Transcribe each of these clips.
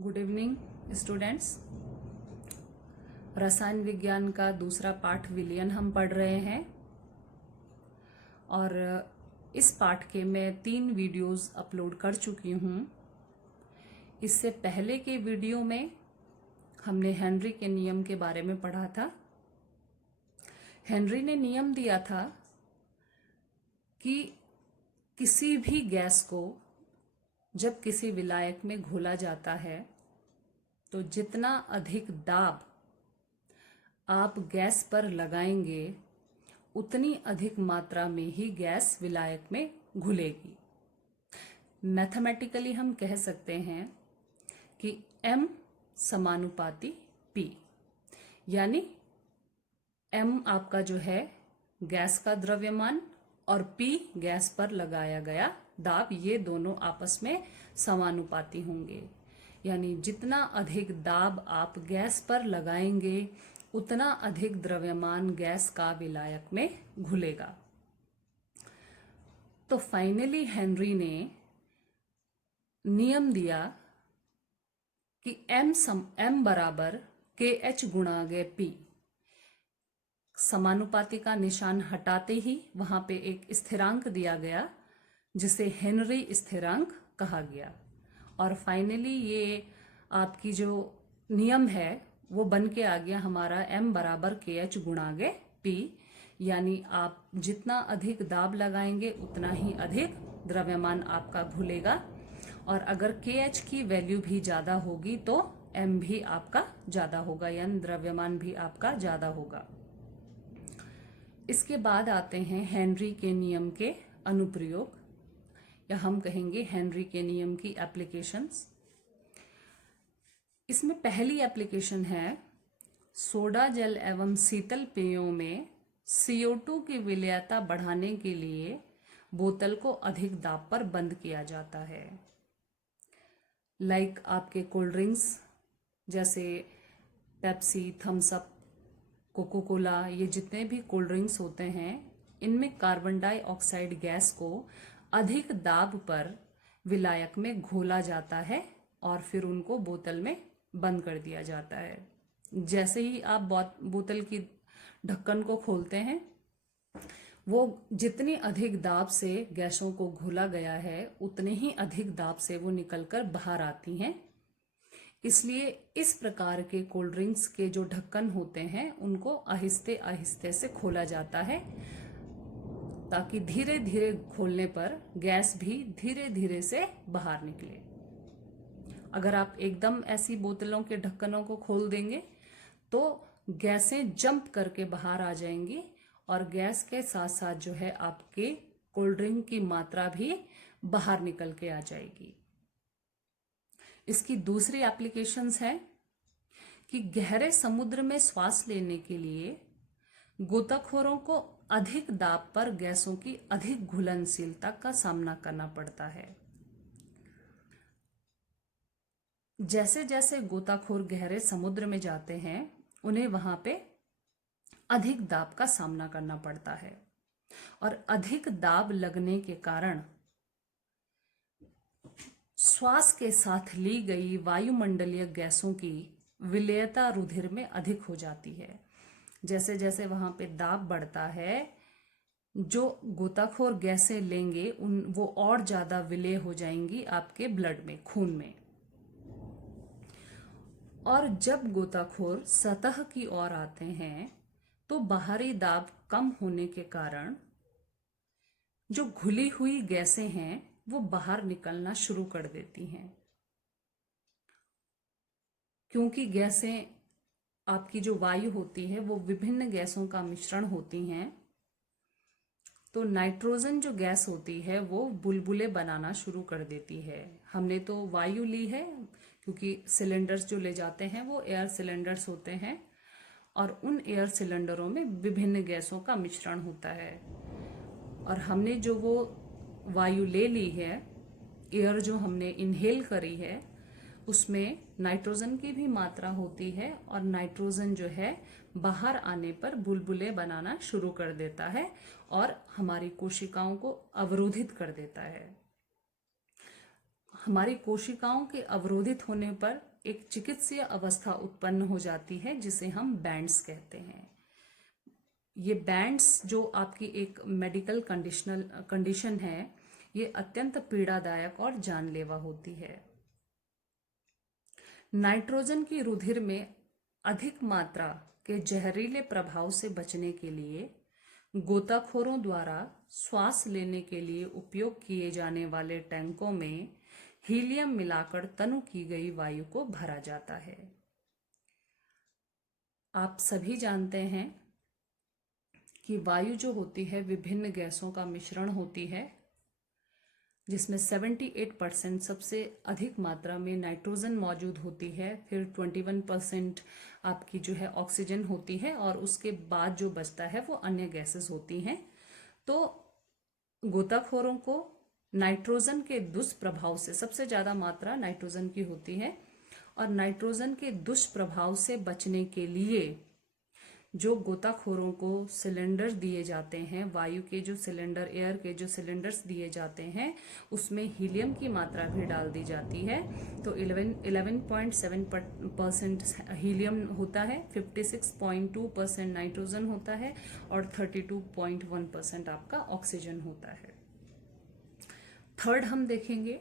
Good evening students. रसायन विज्ञान का दूसरा पाठ विलयन हम पढ़ रहे हैं और इस पाठ के मैं 3 वीडियोस अपलोड कर चुकी हूँ। इससे पहले के वीडियो में हमने हेनरी के नियम के बारे में पढ़ा था। हेनरी ने नियम दिया था कि किसी भी गैस को जब किसी विलायक में घोला जाता है तो जितना अधिक दाब आप गैस पर लगाएंगे उतनी अधिक मात्रा में ही गैस विलायक में घुलेगी। मैथमेटिकली हम कह सकते हैं कि M समानुपाती P, यानी M आपका जो है गैस का द्रव्यमान और P गैस पर लगाया गया दाब, ये दोनों आपस में समानुपाती होंगे। यानी जितना अधिक दाब आप गैस पर लगाएंगे उतना अधिक द्रव्यमान गैस का विलायक में घुलेगा। तो फाइनली हेनरी ने नियम दिया कि M बराबर KH गुणा गे P। समानुपाती का निशान हटाते ही वहां पे एक स्थिरांक दिया गया जिसे हेनरी स्थिरांक कहा गया। और फाइनली ये आपकी जो नियम है वो बन के आ गया हमारा M बराबर KH गुणा गे P। यानी आप जितना अधिक दाब लगाएंगे उतना ही अधिक द्रव्यमान आपका घुलेगा, और अगर KH की वैल्यू भी ज़्यादा होगी तो M भी आपका ज़्यादा होगा, यानी द्रव्यमान भी आपका ज़्यादा होगा। इसके बाद आते हैं हेनरी के नियम के अनुप्रयोग, या हम कहेंगे हेनरी के नियम की एप्लीकेशंस। इसमें पहली एप्लीकेशन है सोडा जल एवं शीतल पेयों में CO2 की विलेयता बढ़ाने के लिए बोतल को अधिक दाब पर बंद किया जाता है। लाइक आपके कोल्ड ड्रिंक्स जैसे Pepsi, Thums Up, Coca Cola, ये जितने भी कोल्ड ड्रिंक्स होते हैं इनमें कार्बन डाइऑक्साइड गैस को अधिक दाब पर विलायक में घोला जाता है और फिर उनको बोतल में बंद कर दिया जाता है। जैसे ही आप बोतल की ढक्कन को खोलते हैं वो जितनी अधिक दाब से गैसों को घोला गया है उतने ही अधिक दाब से वो निकलकर बाहर आती हैं। इसलिए इस प्रकार के कोल्ड ड्रिंक्स के जो ढक्कन होते हैं उनको आहिस्ते आहिस्ते से खोला जाता है ताकि धीरे धीरे खोलने पर गैस भी धीरे धीरे से बाहर निकले। अगर आप एकदम ऐसी बोतलों के ढक्कनों को खोल देंगे तो गैसें जंप करके बाहर आ जाएंगी और गैस के साथ साथ जो है आपके कोल्ड ड्रिंक की मात्रा भी बाहर निकल के आ जाएगी। इसकी दूसरी एप्लीकेशंस है कि गहरे समुद्र में श्वास लेने के लिए गोताखोरों को अधिक दाब पर गैसों की अधिक घुलनशीलता का सामना करना पड़ता है। जैसे जैसे गोताखोर गहरे समुद्र में जाते हैं उन्हें वहां पे अधिक दाब का सामना करना पड़ता है, और अधिक दाब लगने के कारण श्वास के साथ ली गई वायुमंडलीय गैसों की विलेयता रुधिर में अधिक हो जाती है। जैसे जैसे वहां पे दाब बढ़ता है जो गोताखोर गैसें लेंगे वो और ज्यादा विलेय हो जाएंगी आपके ब्लड में, खून में। और जब गोताखोर सतह की ओर आते हैं तो बाहरी दाब कम होने के कारण जो घुली हुई गैसें हैं वो बाहर निकलना शुरू कर देती हैं। क्योंकि गैसें आपकी जो वायु होती है वो विभिन्न गैसों का मिश्रण होती हैं, तो नाइट्रोजन जो गैस होती है वो बुलबुले बनाना शुरू कर देती है। हमने तो वायु ली है क्योंकि सिलेंडर्स जो ले जाते हैं वो एयर सिलेंडर्स होते हैं और उन एयर सिलेंडरों में विभिन्न गैसों का मिश्रण होता है, और हमने जो वो वायु ले ली है, एयर जो हमने इनहेल करी है, उसमें नाइट्रोजन की भी मात्रा होती है और नाइट्रोजन जो है बाहर आने पर बुलबुले बनाना शुरू कर देता है और हमारी कोशिकाओं को अवरोधित कर देता है। हमारी कोशिकाओं के अवरोधित होने पर एक चिकित्सीय अवस्था उत्पन्न हो जाती है जिसे हम बैंड्स कहते हैं। ये बैंड्स जो आपकी एक मेडिकल कंडीशन है, ये अत्यंत पीड़ादायक और जानलेवा होती है। नाइट्रोजन की रुधिर में अधिक मात्रा के जहरीले प्रभाव से बचने के लिए गोताखोरों द्वारा श्वास लेने के लिए उपयोग किए जाने वाले टैंकों में हीलियम मिलाकर तनु की गई वायु को भरा जाता है। आप सभी जानते हैं कि वायु जो होती है विभिन्न गैसों का मिश्रण होती है, जिसमें 78% सबसे अधिक मात्रा में नाइट्रोजन मौजूद होती है, फिर 21% आपकी जो है ऑक्सीजन होती है, और उसके बाद जो बचता है वो अन्य गैसेस होती हैं। तो गोताखोरों को नाइट्रोजन के दुष्प्रभाव से, सबसे ज़्यादा मात्रा नाइट्रोजन की होती है, और नाइट्रोजन के दुष्प्रभाव से बचने के लिए जो गोताखोरों को सिलेंडर दिए जाते हैं, वायु के जो सिलेंडर, एयर के जो सिलेंडर्स दिए जाते हैं, उसमें हीलियम की मात्रा भी डाल दी जाती है। तो 11.7% हीलियम होता है, 56.2% नाइट्रोजन होता है, और 32.1% आपका ऑक्सीजन होता है। थर्ड हम देखेंगे,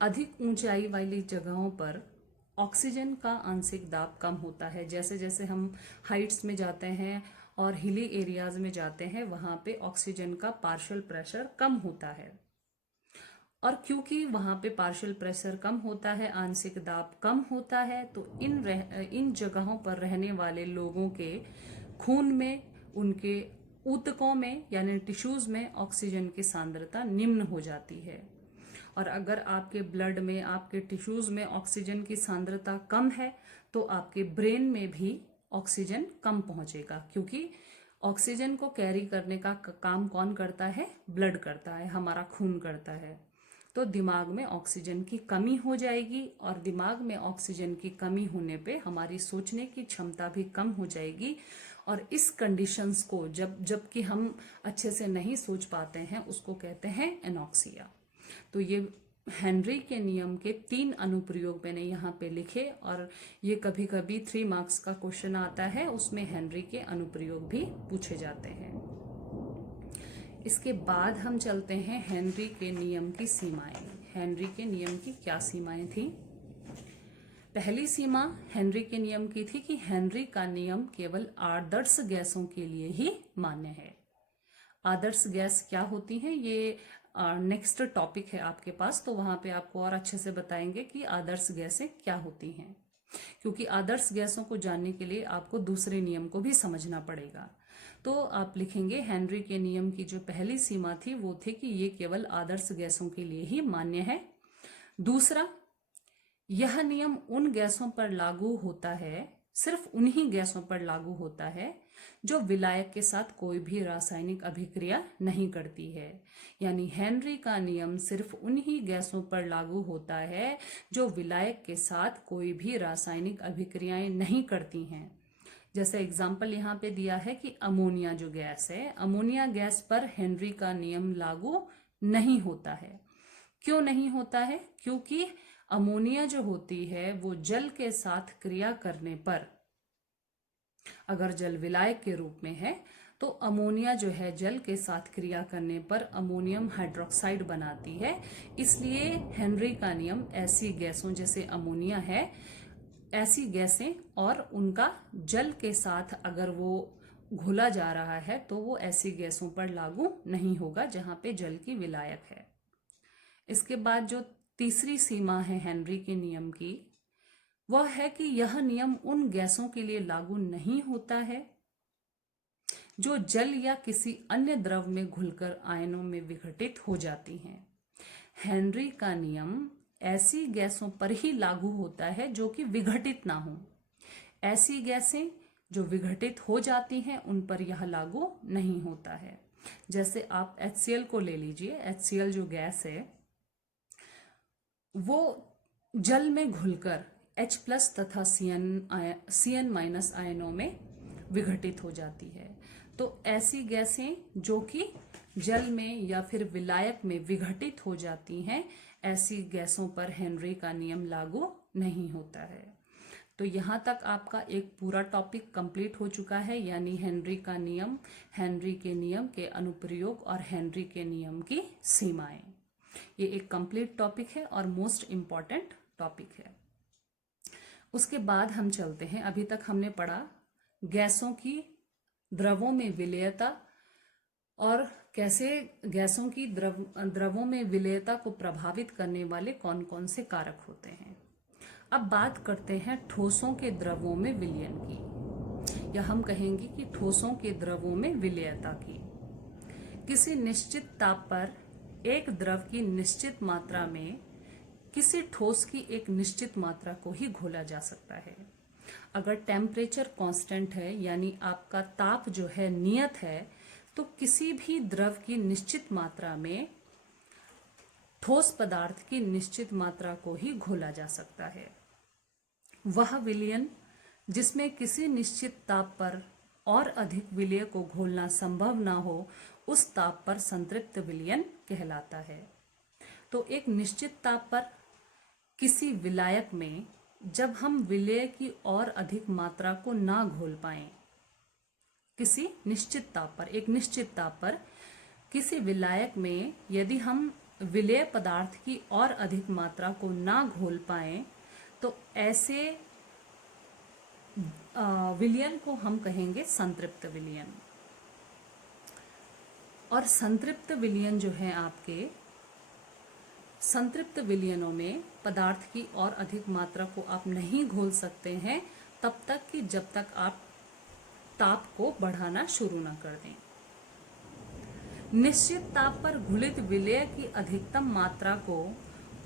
अधिक ऊंचाई वाली जगहों पर ऑक्सीजन का आंशिक दाब कम होता है। जैसे जैसे हम हाइट्स में जाते हैं और हिली एरियाज में जाते हैं, वहाँ पे ऑक्सीजन का पार्शियल प्रेशर कम होता है, और क्योंकि वहाँ पे पार्शियल प्रेशर कम होता है, आंशिक दाब कम होता है, तो इन जगहों पर रहने वाले लोगों के खून में, उनके ऊतकों में यानी टिश्यूज में ऑक्सीजन की सांद्रता निम्न हो जाती है। और अगर आपके ब्लड में, आपके टिश्यूज में ऑक्सीजन की सांद्रता कम है, तो आपके ब्रेन में भी ऑक्सीजन कम पहुंचेगा, क्योंकि ऑक्सीजन को कैरी करने का काम कौन करता है? ब्लड करता है, हमारा खून करता है। तो दिमाग में ऑक्सीजन की कमी हो जाएगी, और दिमाग में ऑक्सीजन की कमी होने पे हमारी सोचने की क्षमता भी कम हो जाएगी, और इस कंडीशंस को जबकि हम अच्छे से नहीं सोच पाते हैं, उसको कहते हैं एनॉक्सिया। तो ये हेनरी के नियम के 3 अनुप्रयोग मैंने यहाँ पे लिखे, और ये कभी कभी 3 मार्क्स का क्वेश्चन आता है, उसमें हेनरी के अनुप्रयोग भी पूछे जाते हैं। इसके बाद हम चलते हैं हेनरी के नियम की सीमाएं। हेनरी के नियम की क्या सीमाएं थी? पहली सीमा हेनरी के नियम की थी कि हेनरी का नियम केवल आदर्श गैसों के लिए ही मान्य है। आदर्श गैस क्या होती हैं, ये नेक्स्ट टॉपिक है आपके पास, तो वहां पे आपको और अच्छे से बताएंगे कि आदर्श गैसें क्या होती हैं, क्योंकि आदर्श गैसों को जानने के लिए आपको दूसरे नियम को भी समझना पड़ेगा। तो आप लिखेंगे हेनरी के नियम की जो पहली सीमा थी वो थी कि ये केवल आदर्श गैसों के लिए ही मान्य है। दूसरा, यह नियम उन गैसों पर लागू होता है, सिर्फ उन्हीं गैसों पर लागू होता है जो विलायक के साथ कोई भी रासायनिक अभिक्रिया नहीं करती है। यानी हेनरी का नियम सिर्फ उन्हीं गैसों पर लागू होता है जो विलायक के साथ कोई भी रासायनिक अभिक्रियाएं नहीं करती हैं। जैसे एग्जाम्पल यहाँ पे दिया है कि अमोनिया जो गैस है, अमोनिया गैस पर हेनरी का नियम लागू नहीं होता है। क्यों नहीं होता है? क्योंकि अमोनिया जो होती है वो जल के साथ क्रिया करने पर, अगर जल विलायक के रूप में है तो अमोनिया जो है जल के साथ क्रिया करने पर अमोनियम हाइड्रोक्साइड बनाती है। इसलिए हेनरी का नियम ऐसी गैसों, जैसे अमोनिया है, ऐसी गैसें और उनका जल के साथ अगर वो घुला जा रहा है तो वो ऐसी गैसों पर लागू नहीं होगा जहां पे जल की विलायक है। इसके बाद जो तीसरी सीमा है हेनरी के नियम की, वह है कि यह नियम उन गैसों के लिए लागू नहीं होता है जो जल या किसी अन्य द्रव में घुलकर आयनों में विघटित हो जाती हैं। हेनरी का नियम ऐसी गैसों पर ही लागू होता है जो कि विघटित ना हो। ऐसी गैसें जो विघटित हो जाती हैं उन पर यह लागू नहीं होता है। जैसे आप HCl को ले लीजिए। HCl जो गैस है वो जल में घुलकर H+ तथा Cn- आयनों में विघटित हो जाती है। तो ऐसी गैसें जो कि जल में या फिर विलायक में विघटित हो जाती हैं, ऐसी गैसों पर हेनरी का नियम लागू नहीं होता है। तो यहाँ तक आपका एक पूरा टॉपिक कंप्लीट हो चुका है, यानी हेनरी का नियम, हेनरी के नियम के अनुप्रयोग और हेनरी के नियम की सीमाएं। ये एक कंप्लीट टॉपिक है और मोस्ट इम्पॉर्टेंट टॉपिक है। उसके बाद हम चलते हैं, अभी तक हमने पढ़ा गैसों की द्रवों में विलेयता और कैसे गैसों की द्रवों में विलेयता को प्रभावित करने वाले कौन कौन से कारक होते हैं। अब बात करते हैं ठोसों के द्रवों में विलयन की, या हम कहेंगे कि ठोसों के द्रवों में विलेयता की। किसी निश्चित ताप पर एक द्रव की निश्चित मात्रा में किसी ठोस की एक निश्चित मात्रा को ही घोला जा सकता है। अगर टेम्परेचर कांस्टेंट है, यानी आपका ताप जो है नियत है, तो किसी भी द्रव की निश्चित मात्रा में ठोस पदार्थ की निश्चित मात्रा को ही घोला जा सकता है। वह विलयन जिसमें किसी निश्चित ताप पर और अधिक विलेय को घोलना संभव ना हो, उस ताप पर संतृप्त विलयन कहलाता है। तो एक निश्चित ताप पर किसी विलायक में जब हम विलेय की और अधिक मात्रा को ना घोल पाएं, किसी निश्चित ताप पर, एक निश्चित ताप पर किसी विलायक में यदि हम विलेय पदार्थ की और अधिक मात्रा को ना घोल पाएं, तो ऐसे विलयन को हम कहेंगे संतृप्त विलयन। और संतृप्त विलयन जो है आपके, संतृप्त विलयनों में पदार्थ की और अधिक मात्रा को आप नहीं घोल सकते हैं तब तक कि जब तक आप ताप को बढ़ाना शुरू न कर दें। निश्चित ताप पर घुलित विलेय की अधिकतम मात्रा को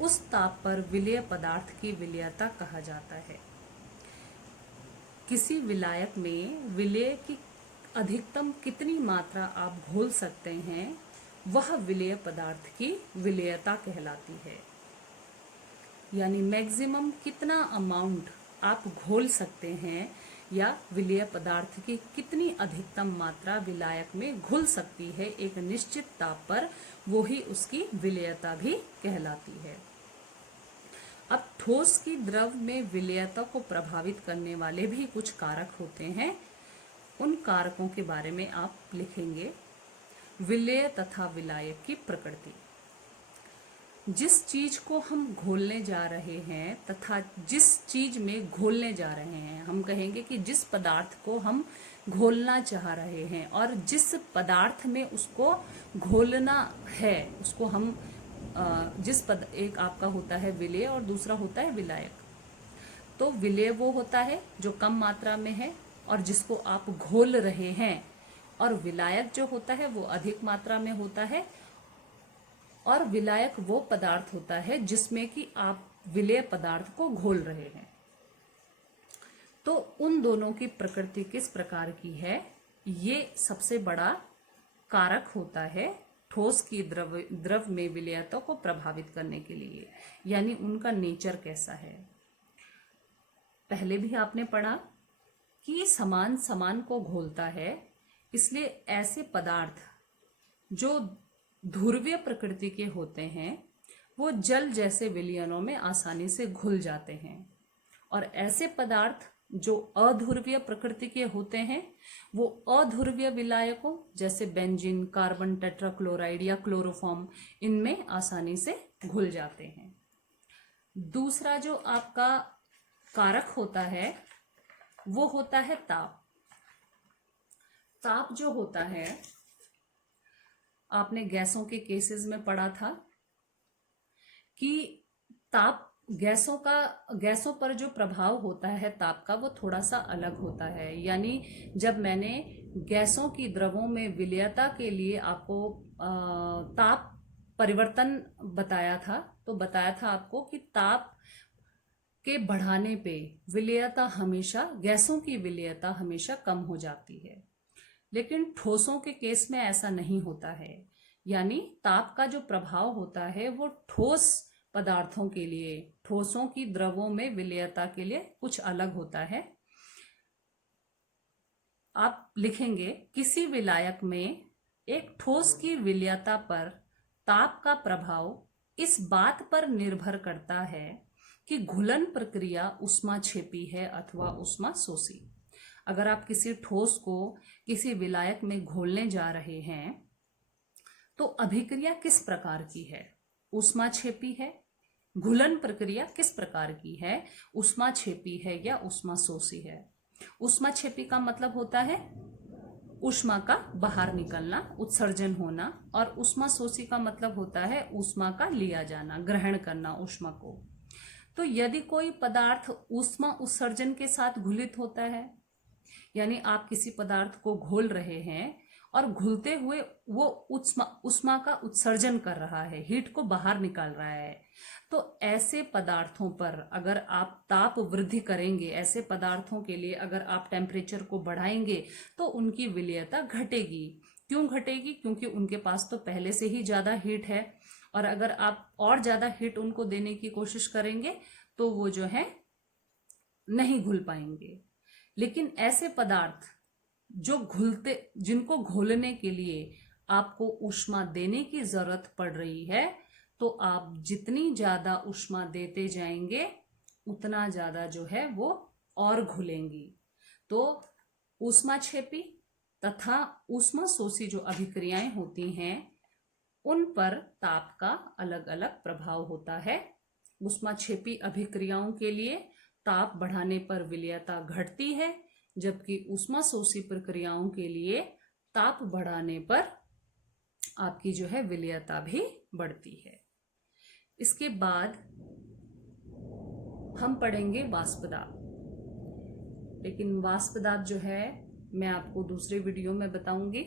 उस ताप पर विलेय पदार्थ की विलेयता कहा जाता है। किसी विलायक में विलेय की अधिकतम कितनी मात्रा आप घोल सकते हैं, वह विलेय पदार्थ की विलेयता कहलाती है। यानी मैक्सिमम कितना अमाउंट आप घोल सकते हैं, या विलेय पदार्थ की कितनी अधिकतम मात्रा विलायक में घुल सकती है एक निश्चित ताप पर, वो ही उसकी विलेयता भी कहलाती है। अब ठोस की द्रव में विलेयता को प्रभावित करने वाले भी कुछ कारक होते हैं। उन कारकों के बारे में आप लिखेंगे। विलेय तथा विलायक की प्रकृति। जिस चीज को हम घोलने जा रहे हैं तथा जिस चीज में घोलने जा रहे हैं, हम कहेंगे कि जिस पदार्थ को हम घोलना चाह रहे हैं और जिस पदार्थ में उसको घोलना है, उसको हम एक आपका होता है विलेय और दूसरा होता है विलायक। तो विलेय वो होता है जो कम मात्रा में है और जिसको आप घोल रहे हैं, और विलायक जो होता है वो अधिक मात्रा में होता है। और विलायक वो पदार्थ होता है जिसमें कि आप विलेय पदार्थ को घोल रहे हैं। तो उन दोनों की प्रकृति किस प्रकार की है, ये सबसे बड़ा कारक होता है ठोस की द्रव में विलेयता को प्रभावित करने के लिए, यानी उनका नेचर कैसा है। पहले भी आपने पढ़ा कि समान समान को घोलता है, इसलिए ऐसे पदार्थ जो ध्रुवीय प्रकृति के होते हैं वो जल जैसे विलयनों में आसानी से घुल जाते हैं, और ऐसे पदार्थ जो अध्रुवीय प्रकृति के होते हैं वो अध्रुवीय विलायकों जैसे बेंजीन, कार्बन टेट्राक्लोराइड या क्लोरोफॉर्म, इनमें आसानी से घुल जाते हैं। दूसरा जो आपका कारक होता है वो होता है ताप। ताप जो होता है, आपने गैसों के केसेस में पढ़ा था कि ताप गैसों पर जो प्रभाव होता है ताप का, वो थोड़ा सा अलग होता है। यानी जब मैंने गैसों की द्रवों में विलेयता के लिए आपको ताप परिवर्तन बताया था, तो बताया था आपको कि ताप के बढ़ाने पे विलेयता हमेशा, गैसों की विलेयता हमेशा कम हो जाती है। लेकिन ठोसों के केस में ऐसा नहीं होता है। यानी ताप का जो प्रभाव होता है वो ठोस पदार्थों के लिए, ठोसों की द्रवों में विलेयता के लिए कुछ अलग होता है। आप लिखेंगे किसी विलायक में एक ठोस की विलेयता पर ताप का प्रभाव इस बात पर निर्भर करता है कि घुलन प्रक्रिया ऊष्माक्षेपी है अथवा ऊष्माशोषी। अगर आप किसी ठोस को किसी विलायक में घोलने जा रहे हैं तो अभिक्रिया किस प्रकार की है? ऊष्माक्षेपी है। घुलन प्रक्रिया किस प्रकार की है? ऊष्माक्षेपी है या ऊष्माशोषी है? ऊष्माक्षेपी का मतलब होता है ऊष्मा का बाहर निकलना, उत्सर्जन होना, और ऊष्माशोषी का मतलब होता है ऊष्मा का लिया जाना, ग्रहण करना ऊष्मा को। तो यदि कोई पदार्थ ऊष्मा उत्सर्जन के साथ घुलित होता है, यानी आप किसी पदार्थ को घोल रहे हैं और घुलते हुए वो ऊष्मा का उत्सर्जन कर रहा है, हीट को बाहर निकाल रहा है, तो ऐसे पदार्थों पर अगर आप ताप वृद्धि करेंगे, ऐसे पदार्थों के लिए अगर आप टेम्परेचर को बढ़ाएंगे तो उनकी विलेयता घटेगी। क्यों घटेगी? क्योंकि उनके पास तो पहले से ही ज़्यादा हीट है, और अगर आप और ज़्यादा हीट उनको देने की कोशिश करेंगे तो वो जो है नहीं घुल पाएंगे। लेकिन ऐसे पदार्थ जो घुलते, जिनको घोलने के लिए आपको ऊष्मा देने की जरूरत पड़ रही है, तो आप जितनी ज्यादा ऊष्मा देते जाएंगे उतना ज्यादा जो है वो और घुलेंगी। तो ऊष्माक्षेपी तथा ऊष्माशोषी जो अभिक्रियाएं होती हैं उन पर ताप का अलग अलग प्रभाव होता है। ऊष्माक्षेपी अभिक्रियाओं के लिए ताप बढ़ाने पर विलेयता घटती है, जबकि ऊष्माशोषी प्रक्रियाओं के लिए ताप बढ़ाने पर आपकी जो है विलेयता भी बढ़ती है। इसके बाद हम पढ़ेंगे वाष्प दाब, लेकिन वाष्प दाब जो है मैं आपको दूसरे वीडियो में बताऊंगी।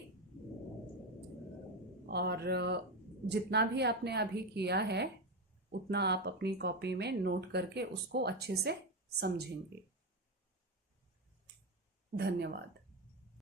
और जितना भी आपने अभी किया है उतना आप अपनी कॉपी में नोट करके उसको अच्छे से समझेंगे। धन्यवाद।